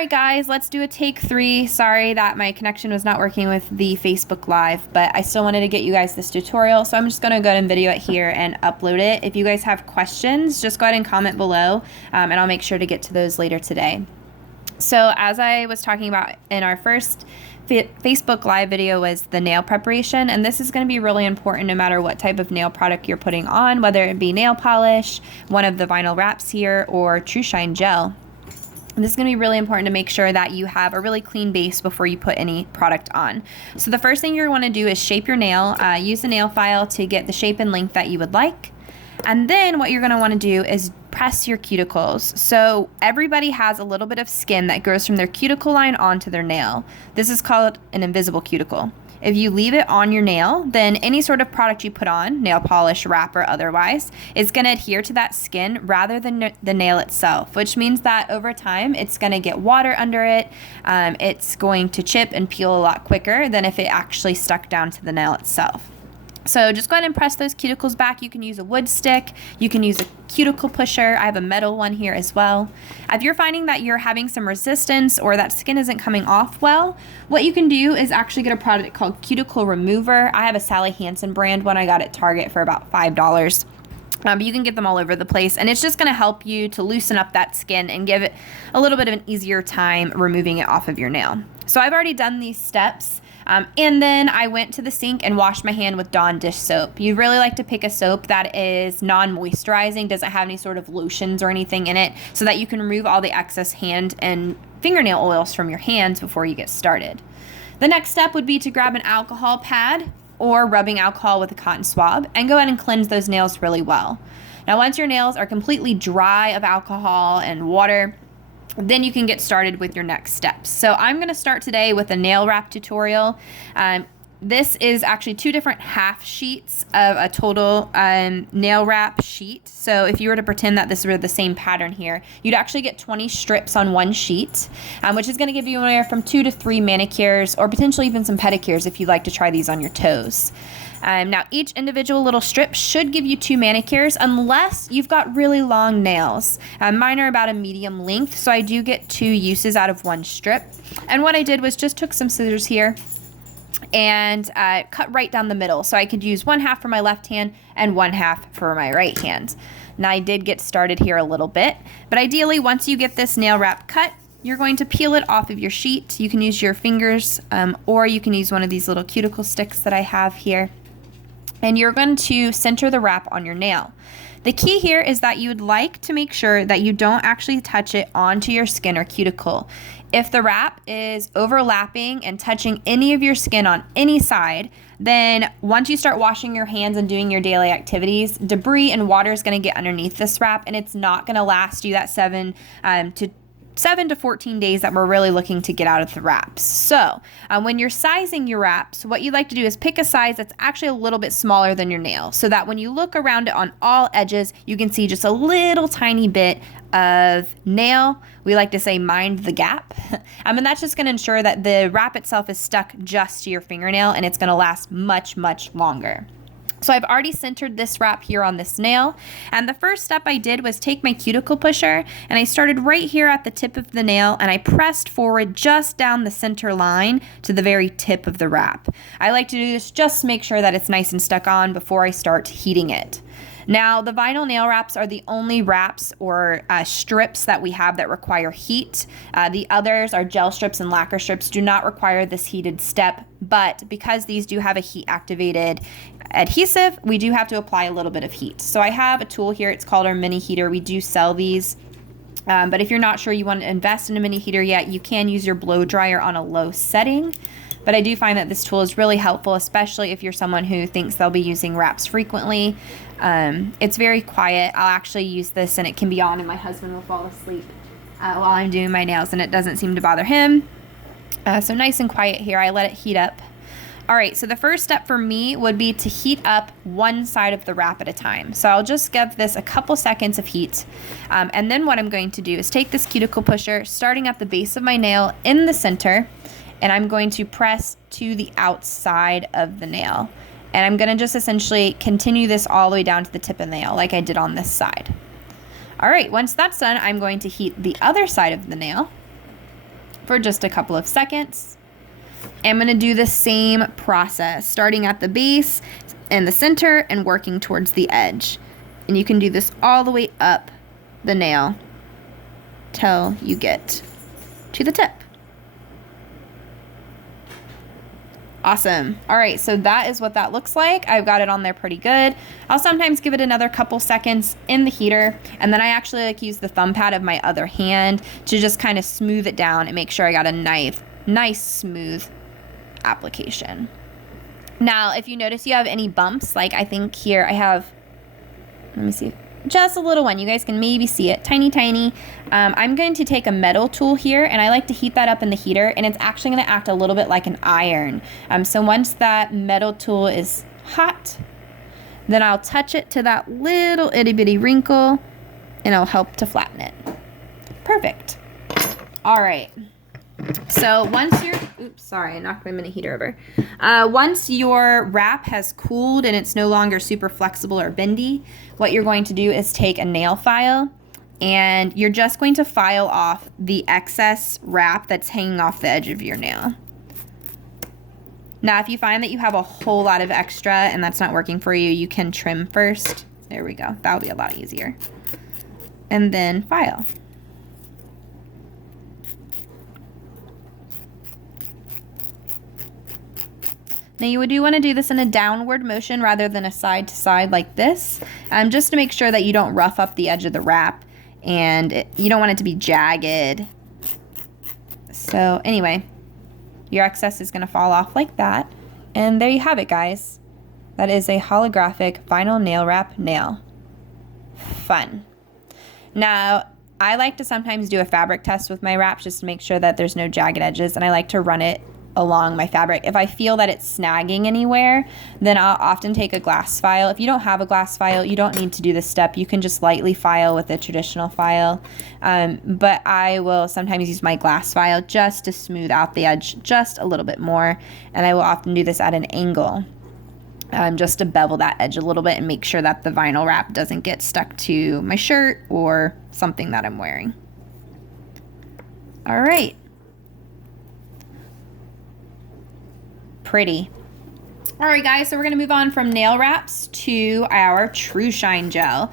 Alright guys, let's do a take 3. Sorry that my connection was not working with the Facebook Live, but I still wanted to get you guys this tutorial, so I'm just going to go ahead and video it here and upload it. If you guys have questions, just go ahead and comment below, and I'll make sure to get to those later today. So as I was talking about in our first Facebook Live video was the nail preparation, and this is going to be really important no matter what type of nail product you're putting on, whether it be nail polish, one of the vinyl wraps here, or TruShine gel. And this is going to be really important to make sure that you have a really clean base before you put any product on. So the first thing you want to do is shape your nail. Use the nail file to get the shape and length that you would like. And then what you're going to want to do is press your cuticles. So everybody has a little bit of skin that grows from their cuticle line onto their nail. This is called an invisible cuticle. If you leave it on your nail, then any sort of product you put on, nail polish, wrap, or otherwise, is going to adhere to that skin rather than the nail itself, which means that over time, it's going to get water under it. It's going to chip and peel a lot quicker than if it actually stuck down to the nail itself. So just go ahead and press those cuticles back. You can use a wood stick. You can use a cuticle pusher. I have a metal one here as well. If you're finding that you're having some resistance or that skin isn't coming off well, what you can do is actually get a product called Cuticle Remover. I have a Sally Hansen brand one. I got at Target for about $5. But you can get them all over the place, and it's just going to help you to loosen up that skin and give it a little bit of an easier time removing it off of your nail. So I've already done these steps. And then I went to the sink and washed my hand with Dawn dish soap. You really like to pick a soap that is non-moisturizing, doesn't have any sort of lotions or anything in it, so that you can remove all the excess hand and fingernail oils from your hands before you get started. The next step would be to grab an alcohol pad or rubbing alcohol with a cotton swab and go ahead and cleanse those nails really well. Now, once your nails are completely dry of alcohol and water, then you can get started with your next steps. So I'm going to start today with a nail wrap tutorial. This is actually 2 different half sheets of a total nail wrap sheet. So if you were to pretend that this were the same pattern here, you'd actually get 20 strips on one sheet, which is going to give you anywhere from 2 to 3 manicures or potentially even some pedicures if you'd like to try these on your toes. Now, each individual little strip should give you 2 manicures unless you've got really long nails. Mine are about a medium length, so I do get 2 uses out of 1 strip. And what I did was just took some scissors here and cut right down the middle. So I could use 1/2 for my left hand and 1/2 for my right hand. Now, I did get started here a little bit, but ideally, once you get this nail wrap cut, you're going to peel it off of your sheet. You can use your fingers, or you can use one of these little cuticle sticks that I have here. And you're going to center the wrap on your nail. The key here is that you'd like to make sure that you don't actually touch it onto your skin or cuticle. If the wrap is overlapping and touching any of your skin on any side, then once you start washing your hands and doing your daily activities, debris and water is going to get underneath this wrap, and it's not going to last you that 7 to 14 days that we're really looking to get out of the wraps. So when you're sizing your wraps, what you like to do is pick a size that's actually a little bit smaller than your nail, so that when you look around it on all edges, you can see just a little tiny bit of nail. We like to say mind the gap. And that's just going to ensure that the wrap itself is stuck just to your fingernail, and it's going to last much, much longer. So I've already centered this wrap here on this nail, and the first step I did was take my cuticle pusher, and I started right here at the tip of the nail, and I pressed forward just down the center line to the very tip of the wrap. I like to do this just to make sure that it's nice and stuck on before I start heating it. Now, the vinyl nail wraps are the only wraps or strips that we have that require heat. The others, our gel strips and lacquer strips, do not require this heated step, but because these do have a heat-activated adhesive, we do have to apply a little bit of heat. So I have a tool here. It's called our mini heater. We do sell these. But if you're not sure you want to invest in a mini heater yet, you can use your blow dryer on a low setting. But I do find that this tool is really helpful, especially if you're someone who thinks they'll be using wraps frequently. It's very quiet. I'll actually use this, and it can be on, and my husband will fall asleep while I'm doing my nails, and it doesn't seem to bother him. So nice and quiet here. I let it heat up. All right, so the first step for me would be to heat up one side of the wrap at a time. So I'll just give this a couple seconds of heat. And then what I'm going to do is take this cuticle pusher, starting at the base of my nail in the center, and I'm going to press to the outside of the nail. And I'm going to just essentially continue this all the way down to the tip of the nail like I did on this side. All right, once that's done, I'm going to heat the other side of the nail. for just a couple of seconds. I'm going to do the same process, starting at the base and the center and working towards the edge. And you can do this all the way up the nail till you get to the tip. Awesome. All right, so that is what that looks like. I've got it on there pretty good. I'll sometimes give it another couple seconds in the heater, and then I actually like use the thumb pad of my other hand to just kind of smooth it down and make sure I got a nice smooth application. Now, if you notice you have any bumps, like I think here I have, let me see, just a little one. You guys can maybe see it, tiny. I'm going to take a metal tool here, and I like to heat that up in the heater, and it's actually going to act a little bit like an iron. So once that metal tool is hot, then I'll touch it to that little itty bitty wrinkle, and it'll help to flatten it. Perfect. All right. So once your, oops, sorry, I knocked my mini heater over. Once your wrap has cooled and it's no longer super flexible or bendy, what you're going to do is take a nail file, and you're just going to file off the excess wrap that's hanging off the edge of your nail. Now, if you find that you have a whole lot of extra and that's not working for you, you can trim first. There we go. That'll be a lot easier. And then file. Now you do want to do this in a downward motion rather than a side to side like this, just to make sure that you don't rough up the edge of the wrap, and you don't want it to be jagged. So anyway, your excess is going to fall off like that. And there you have it, guys. That is a holographic vinyl nail wrap nail. Fun. Now, I like to sometimes do a fabric test with my wraps just to make sure that there's no jagged edges, and I like to run it along my fabric. If I feel that it's snagging anywhere, then I'll often take a glass file. If you don't have a glass file, you don't need to do this step. You can just lightly file with a traditional file. But I will sometimes use my glass file just to smooth out the edge just a little bit more. And I will often do this at an angle, just to bevel that edge a little bit and make sure that the vinyl wrap doesn't get stuck to my shirt or something that I'm wearing. All right. Pretty. All right, guys, so we're going to move on from nail wraps to our TruShine gel.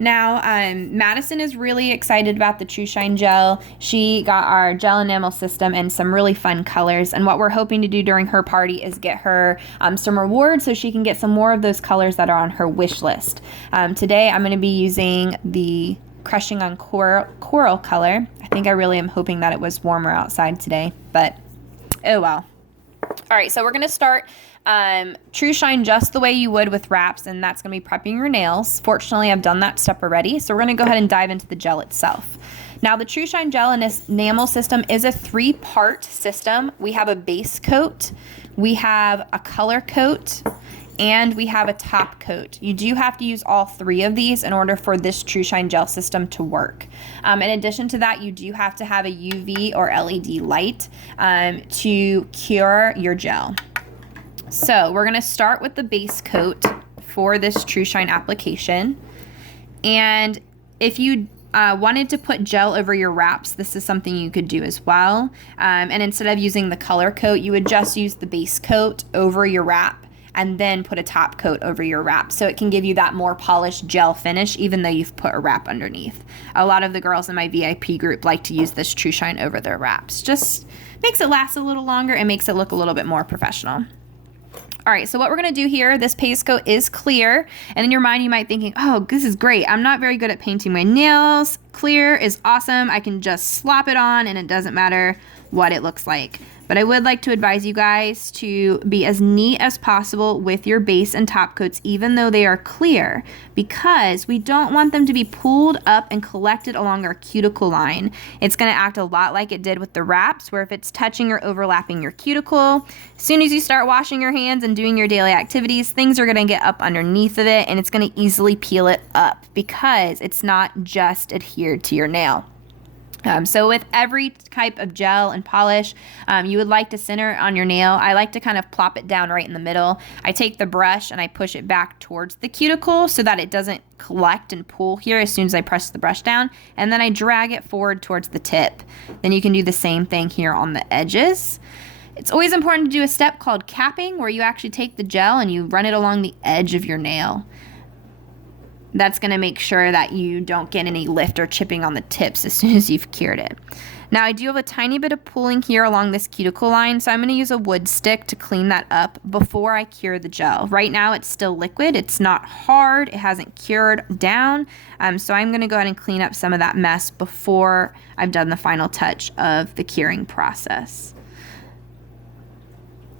Now, Madison is really excited about the TruShine gel. She got our gel enamel system and some really fun colors, and what we're hoping to do during her party is get her some rewards so she can get some more of those colors that are on her wish list. Today, I'm going to be using the Crushing on Coral color. I think I really am hoping that it was warmer outside today, but oh well. All right, so we're going to start TruShine just the way you would with wraps, and that's going to be prepping your nails. Fortunately, I've done that step already, so we're going to go ahead and dive into the gel itself. Now, the TruShine gel enamel system is a 3-part system. We have a base coat, we have a color coat, and we have a top coat. You do have to use all 3 of these in order for this TruShine gel system to work. In addition to that, you do have to have a UV or LED light to cure your gel. So we're gonna start with the base coat for this TruShine application. And if you wanted to put gel over your wraps, this is something you could do as well. And instead of using the color coat, you would just use the base coat over your wrap and then put a top coat over your wrap, so it can give you that more polished gel finish even though you've put a wrap underneath. A lot of the girls in my VIP group like to use this TruShine over their wraps. Just makes it last a little longer and makes it look a little bit more professional. All right, so what we're gonna do here, this paste coat is clear, and in your mind you might be thinking, oh, this is great. I'm not very good at painting my nails. Clear is awesome. I can just slop it on and it doesn't matter what it looks like. But I would like to advise you guys to be as neat as possible with your base and top coats, even though they are clear, because we don't want them to be pulled up and collected along our cuticle line. It's going to act a lot like it did with the wraps, where if it's touching or overlapping your cuticle, as soon as you start washing your hands and doing your daily activities, things are going to get up underneath of it, and it's going to easily peel it up because it's not just adhered to your nail. So with every type of gel and polish, you would like to center it on your nail. I like to kind of plop it down right in the middle. I take the brush and I push it back towards the cuticle so that it doesn't collect and pull here as soon as I press the brush down. And then I drag it forward towards the tip. Then you can do the same thing here on the edges. It's always important to do a step called capping, where you actually take the gel and you run it along the edge of your nail. That's going to make sure that you don't get any lift or chipping on the tips as soon as you've cured it. Now I do have a tiny bit of pooling here along this cuticle line, so I'm going to use a wood stick to clean that up before I cure the gel. Right now it's still liquid, it's not hard, it hasn't cured down, so I'm going to go ahead and clean up some of that mess before I've done the final touch of the curing process.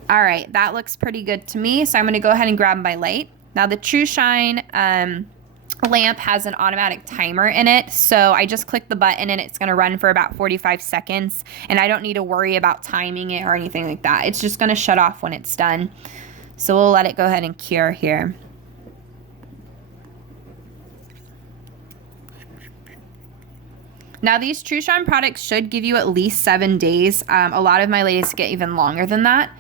All right, that looks pretty good to me, so I'm going to go ahead and grab my light. Now the TruShine lamp has an automatic timer in it, so I just click the button and it's going to run for about 45 seconds, and I don't need to worry about timing it or anything like that. It's just going to shut off when it's done. So we'll let it go ahead and cure here. Now these TruShine products should give you at least 7 days. A lot of my ladies get even longer than that.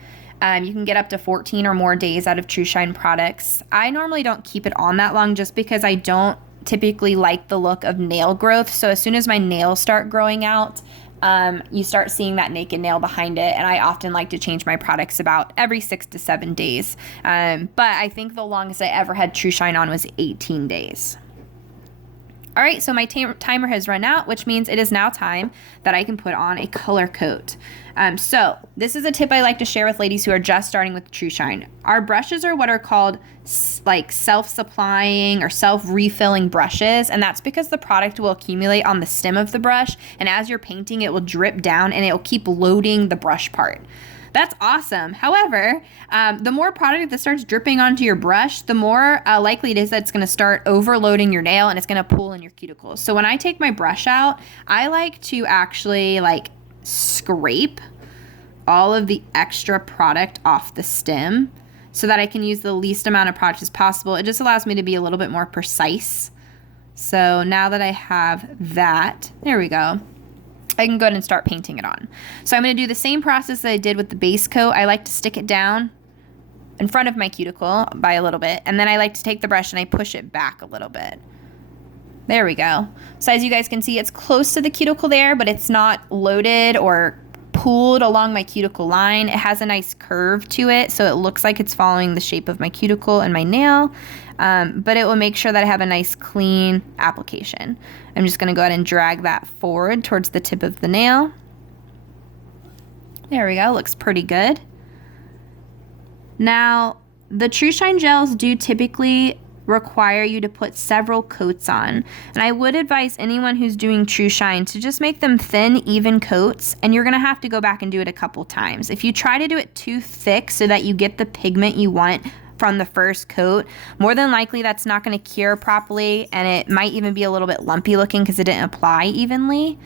You can get up to 14 or more days out of TruShine products. I normally don't keep it on that long just because I don't typically like the look of nail growth. So as soon as my nails start growing out, you start seeing that naked nail behind it. And I often like to change my products about every 6 to 7 days. But I think the longest I ever had TruShine on was 18 days. All right, so my timer has run out, which means it is now time that I can put on a color coat. So this is a tip I like to share with ladies who are just starting with TruShine. Our brushes are what are called like self-supplying or self-refilling brushes, and that's because the product will accumulate on the stem of the brush, and as you're painting, it will drip down and it will keep loading the brush part. That's awesome. However, the more product that starts dripping onto your brush, the more likely it is that it's going to start overloading your nail and it's going to pull in your cuticles. So when I take my brush out, I like to actually like scrape all of the extra product off the stem so that I can use the least amount of product as possible. It just allows me to be a little bit more precise. So now that I have that, there we go. I can go ahead and start painting it on. So I'm going to do the same process that I did with the base coat. I like to stick it down in front of my cuticle by a little bit, and then I like to take the brush and I push it back a little bit. There we go. So as you guys can see, it's close to the cuticle there, but it's not loaded or pooled along my cuticle line. It has a nice curve to it, so it looks like it's following the shape of my cuticle and my nail, but it will make sure that I have a nice clean application. I'm just going to go ahead and drag that forward towards the tip of the nail. There we go, looks pretty good. Now, the TruShine gels do typically require you to put several coats on, and I would advise anyone who's doing TruShine to just make them thin, even coats, and you're gonna have to go back and do it a couple times. If you try to do it too thick so that you get the pigment you want from the first coat, more than likely that's not going to cure properly, and it might even be a little bit lumpy looking because it didn't apply evenly.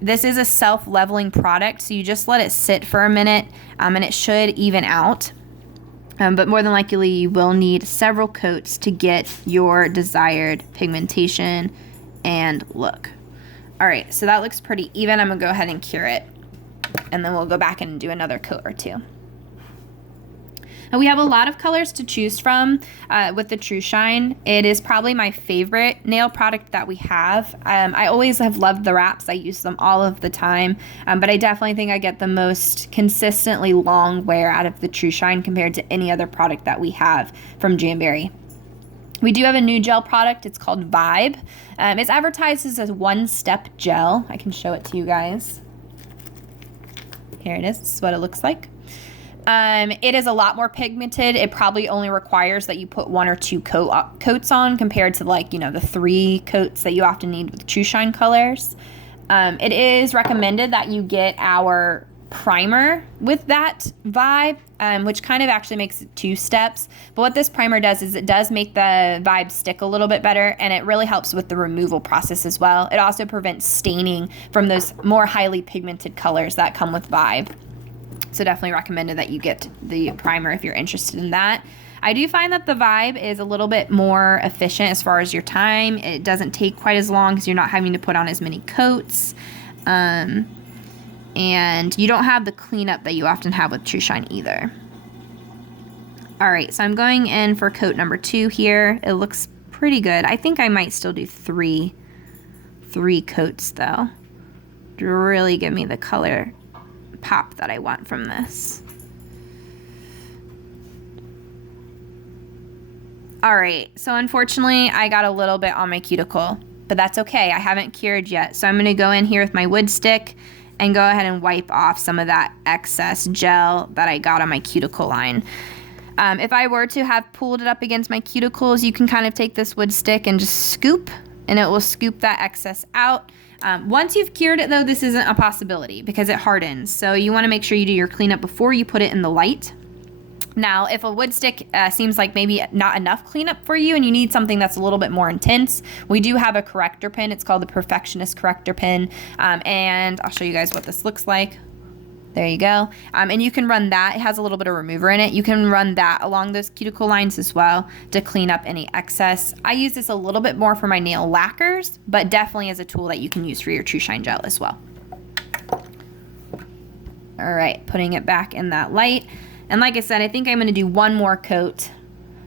This is a self-leveling product, so you just let it sit for a minute, and it should even out. But more than likely you will need several coats to get your desired pigmentation and look. All right, so that looks pretty even. I'm gonna go ahead and cure it, and then we'll go back and do another coat or two. And we have a lot of colors to choose from with the TruShine. It is probably my favorite nail product that we have. I always have loved the wraps. I use them all of the time, but I definitely think I get the most consistently long wear out of the TruShine compared to any other product that we have from Jamberry. We do have a new gel product. It's called Vibe. It's advertised as a one-step gel. I can show it to you guys. Here it is. This is what it looks like. It is a lot more pigmented. It probably only requires that you put 1 or 2 coats on compared to, like, you know, the 3 coats that you often need with TruShine colors. It is recommended that you get our primer with that Vibe, which kind of actually makes it 2 steps. But what this primer does is it does make the Vibe stick a little bit better, and it really helps with the removal process as well. It also prevents staining from those more highly pigmented colors that come with Vibe. So definitely recommended that you get the primer if you're interested in that. I do find that the Vibe is a little bit more efficient as far as your time. It doesn't take quite as long because you're not having to put on as many coats. And you don't have the cleanup that you often have with TruShine either. All right, so I'm going in for coat number 2 here. It looks pretty good. I think I might still do three coats though, to really give me the color pop that I want from this. All right, so unfortunately I got a little bit on my cuticle, but that's okay. I haven't cured yet. So I'm gonna go in here with my wood stick and go ahead and wipe off some of that excess gel that I got on my cuticle line. If I were to have pulled it up against my cuticles, you can kind of take this wood stick and just scoop, and it will scoop that excess out. Once you've cured it though, this isn't a possibility because it hardens. So you wanna make sure you do your cleanup before you put it in the light. Now, if a wood stick seems like maybe not enough cleanup for you and you need something that's a little bit more intense, we do have a corrector pin. It's called the Perfectionist Corrector Pin, and I'll show you guys what this looks like. There you go. And you can run that. It has a little bit of remover in it. You can run that along those cuticle lines as well to clean up any excess. I use this a little bit more for my nail lacquers, but definitely as a tool that you can use for your TruShine gel as well. All right, putting it back in that light. And like I said, I think I'm gonna do one more coat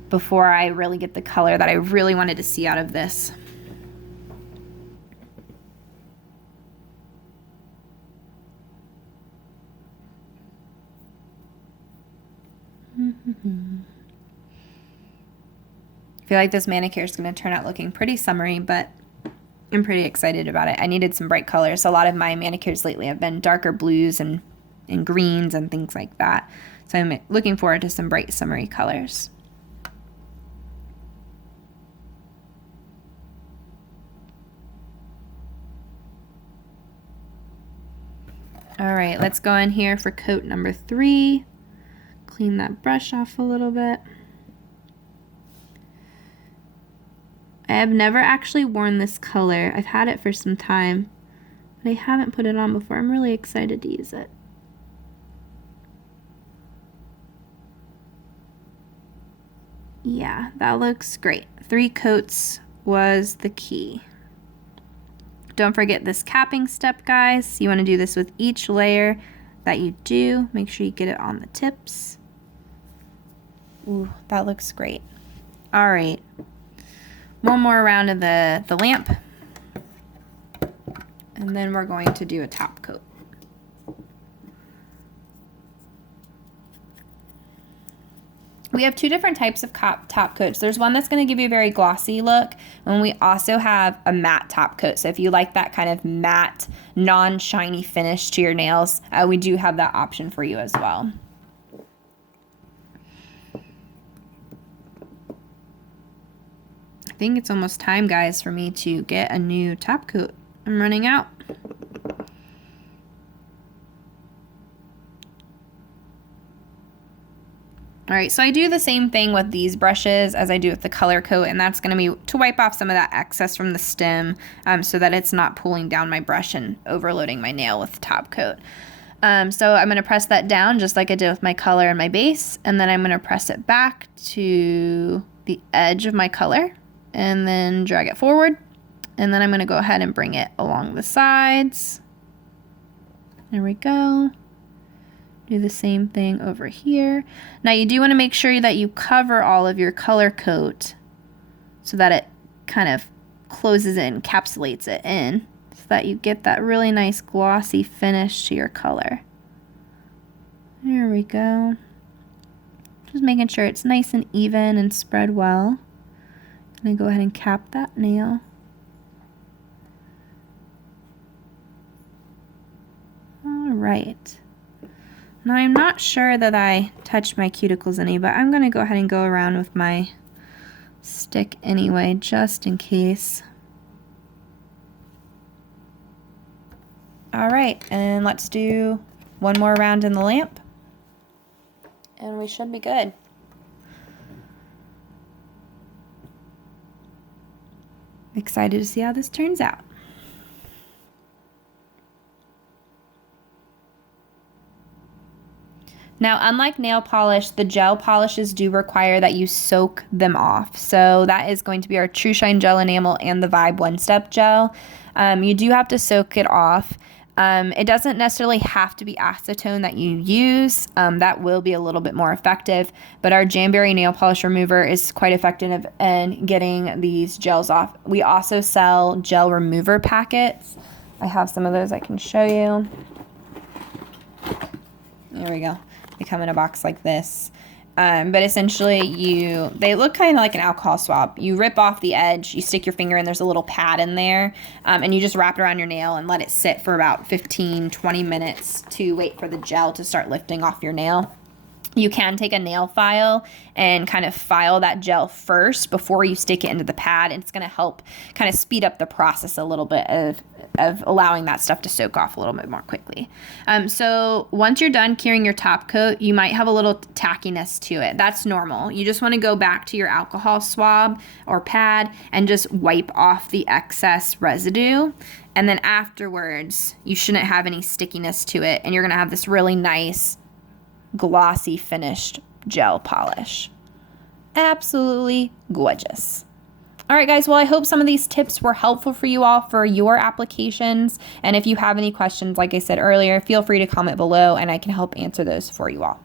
before I really get the color that I really wanted to see out of this. I feel like this manicure is going to turn out looking pretty summery, but I'm pretty excited about it. I needed some bright colors. A lot of my manicures lately have been darker blues and greens and things like that. So I'm looking forward to some bright summery colors. All right, let's go in here for coat number 3. Clean that brush off a little bit. I have never actually worn this color. I've had it for some time, but I haven't put it on before. I'm really excited to use it. Yeah, that looks great. 3 coats was the key. Don't forget this capping step, guys. You want to do this with each layer that you do. Make sure you get it on the tips. Ooh, that looks great. All right. One more round of the lamp. And then we're going to do a top coat. We have 2 different types of top coats. There's one that's going to give you a very glossy look, and we also have a matte top coat. So if you like that kind of matte, non-shiny finish to your nails, we do have that option for you as well. I think it's almost time, guys, for me to get a new top coat. I'm running out. All right, so I do the same thing with these brushes as I do with the color coat, and that's gonna be to wipe off some of that excess from the stem so that it's not pulling down my brush and overloading my nail with top coat. So I'm gonna press that down just like I did with my color and my base, and then I'm gonna press it back to the edge of my color and then drag it forward. And then I'm gonna go ahead and bring it along the sides. There we go. Do the same thing over here. Now you do want to make sure that you cover all of your color coat so that it kind of closes it, encapsulates it in, so that you get that really nice glossy finish to your color. There we go. Just making sure it's nice and even and spread well. I'm gonna go ahead and cap that nail. All right. Now I'm not sure that I touched my cuticles any, but I'm gonna go ahead and go around with my stick anyway, just in case. All right, and let's do one more round in the lamp, and we should be good. Excited to see how this turns out. Now, unlike nail polish, the gel polishes do require that you soak them off. So that is going to be our TruShine Gel Enamel and the Vibe One Step Gel. You do have to soak it off. It doesn't necessarily have to be acetone that you use. That will be a little bit more effective, but our Jamberry nail polish remover is quite effective in getting these gels off. We also sell gel remover packets. I have some of those I can show you. There we go. They come in a box like this. But essentially they look kind of like an alcohol swab. You rip off the edge, you stick your finger in, there's a little pad in there, and you just wrap it around your nail and let it sit for about 15-20 minutes to wait for the gel to start lifting off your nail. You can take a nail file and kind of file that gel first before you stick it into the pad. It's going to help kind of speed up the process a little bit of allowing that stuff to soak off a little bit more quickly. So once you're done curing your top coat, you might have a little tackiness to it. That's normal. You just want to go back to your alcohol swab or pad and just wipe off the excess residue. And then afterwards, you shouldn't have any stickiness to it. And you're going to have this really nice glossy finished gel polish. Absolutely gorgeous. All right, guys, well, I hope some of these tips were helpful for you all for your applications. And if you have any questions, like I said earlier, feel free to comment below and I can help answer those for you all.